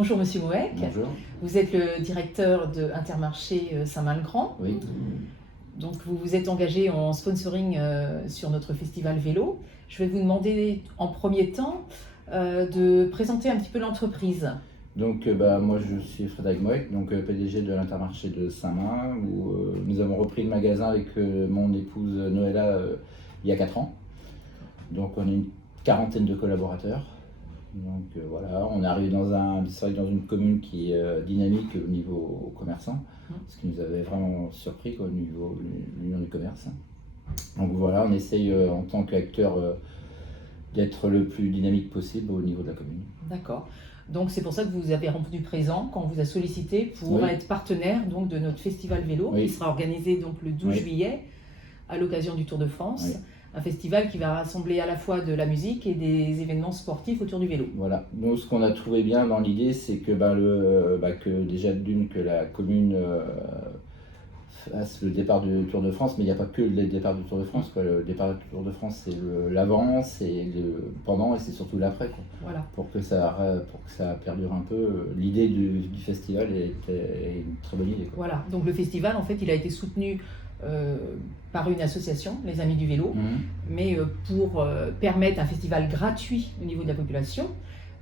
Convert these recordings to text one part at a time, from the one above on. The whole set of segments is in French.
Bonjour Monsieur Moec. Bonjour. Vous êtes le directeur de Intermarché Saint-Main-le-Grand. Oui. Donc vous vous êtes engagé en sponsoring sur notre festival vélo. Je vais vous demander en premier temps de présenter un petit peu l'entreprise. Donc moi je suis Frédéric Moec, donc PDG de l'Intermarché de Saint-Main, où nous avons repris le magasin avec mon épouse Noëlla il y a 4 ans. Donc on est une quarantaine de collaborateurs. Donc voilà, on est arrivé c'est vrai que dans une commune qui est dynamique au niveau commerçant, ce qui nous avait vraiment surpris au niveau de l'union du commerce. Donc voilà, on essaye en tant qu'acteur d'être le plus dynamique possible au niveau de la commune. D'accord. Donc c'est pour ça que vous avez répondu présent quand on vous a sollicité pour être partenaire donc, de notre festival vélo qui sera organisé donc, le 12 juillet à l'occasion du Tour de France. Un festival qui va rassembler à la fois de la musique et des événements sportifs autour du vélo. Voilà, nous ce qu'on a trouvé bien dans l'idée, c'est que, que déjà que la commune fasse le départ du Tour de France, mais il n'y a pas que le départ du Tour de France. Quoi. Le départ du Tour de France, c'est l'avant, c'est le pendant et c'est surtout l'après. Voilà. Pour que ça perdure un peu. L'idée du festival est une très bonne idée. Quoi. Voilà, donc le festival, en fait, il a été soutenu par une association, les Amis du Vélo, mais pour permettre un festival gratuit au niveau de la population,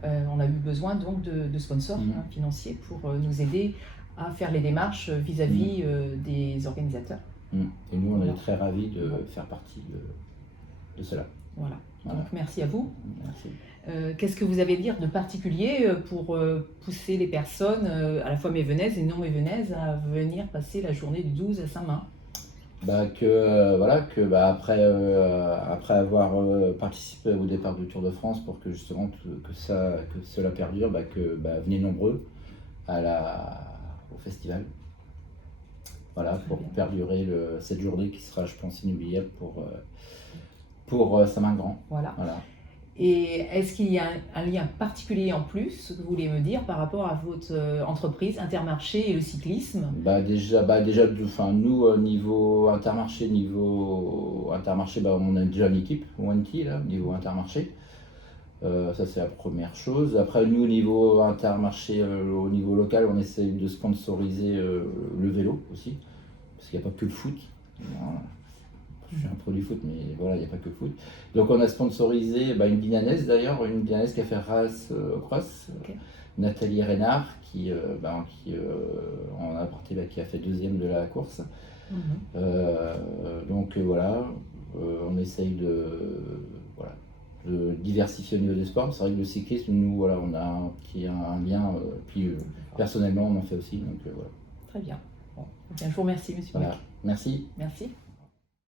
on a eu besoin donc de sponsors financiers pour nous aider à faire les démarches vis-à-vis des organisateurs. Et nous, on est très ravis de faire partie de cela. Voilà. Donc merci à vous. Merci. Qu'est-ce que vous avez à dire de particulier pour pousser les personnes, à la fois mévenaises et non mévenaises, à venir passer la journée du 12 à Saint-Main? Après avoir participé au départ du Tour de France, pour que justement que cela perdure, venez nombreux au festival. Voilà, pour perdurer cette journée qui sera, je pense, inoubliable pour Saint-Main-le-Grand. Voilà. Et est-ce qu'il y a un lien particulier en plus que vous voulez me dire par rapport à votre entreprise Intermarché et le cyclisme? Déjà, nous, niveau Intermarché, on a déjà une équipe, One Key, là, niveau Intermarché. Ça, c'est la première chose. Après, nous, au niveau Intermarché, au niveau local, on essaie de sponsoriser le vélo aussi, parce qu'il n'y a pas que le foot. Voilà. Je suis un produit foot, mais voilà, il n'y a pas que le foot. Donc on a sponsorisé une Guyanaises d'ailleurs, une Guyanaises qui a fait race cross, Nathalie Reynard, qui en a apporté, qui a fait 2e de la course. Donc voilà, on essaye de diversifier au niveau des sports. C'est vrai que le cyclisme, nous, voilà, on a un lien, puis personnellement, on en fait aussi. Donc, voilà. Très bien. Bon. Bien, je vous remercie, monsieur. Voilà. Merci. Merci.